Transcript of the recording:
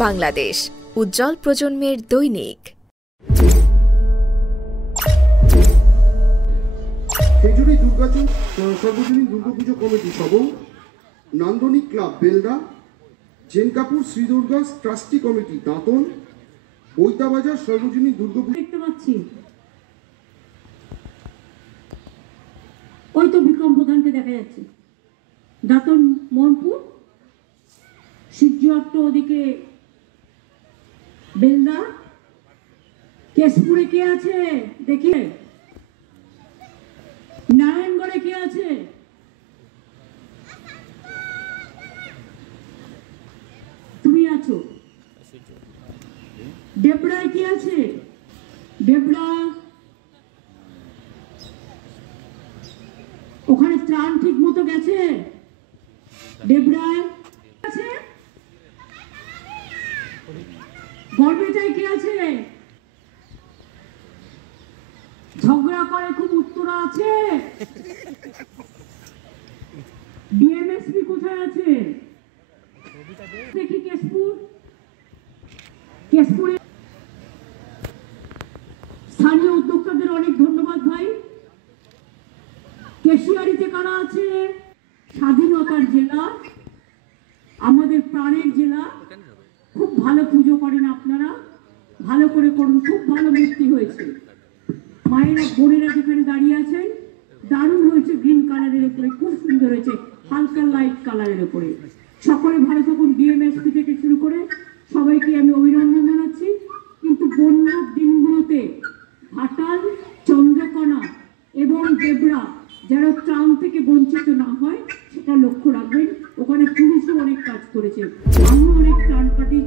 বাংলাদেশ, উজ্জ্বল প্রজন্মের দৈনিক। খেজুরি সর্বজনীন দুর্গাপুজো কমিটি সহ Nandanik club Belda, Jenkapur Shri Durga trustee committee Dantan, Baitabazar সর্বজনীন দুর্গাপুজো দেখতে পাচ্ছি। ওই তো বিক্রম প্রধানকে দেখা যাচ্ছে। দাঁতন মোহনপুর, সূর্য ওদিকে বেলদা, কেশপুরে কে আছে দেখি, নারায়ণগড়ে কে আছে, তুমি আছো, ডেবরায় কে আছে, ডেবরা ওখানে ত্রাণ ঠিক মতো গেছে, ডেবরায় আছে, গড়বেটায় কে আছে, ঝগড়া করে খুব উত্তরা আছে, ডিএমএসপি কোথায় আছে দেখি, কেশপুরে স্থানীয় উদ্যোক্তাদের অনেক ধন্যবাদ ভাই। কেশিয়ারিতে কারা আছে, স্বাধীনতার জেলা, আমাদের প্রাণের জেলা, খুব ভালো পুজো করেন আপনারা, ভালো করে করুন, খুব ভালো মূর্তি হয়েছে, মায়েরা বোনেরা যেখানে দাঁড়িয়ে আছেন দারুণ হয়েছে, গ্রিন কালারের উপরে খুব সুন্দর হয়েছে, হালকা লাইট কালারের উপরে। সকলে ভালো থাকুন, ডিএমএসপি থেকে শুরু করে সবাইকে আমি অভিনন্দন জানাচ্ছি। কিন্তু বন্যার দিনগুলোতে ঘাটাল, চন্দ্রকোনা এবং দেবরা যারা ত্রাণ থেকে বঞ্চিত না হয় সেটা লক্ষ্য রাখবেন। ওখানে পুলিশও অনেক কাজ করেছে, আমিও অনেক ত্রাণ পাঠিয়েছি।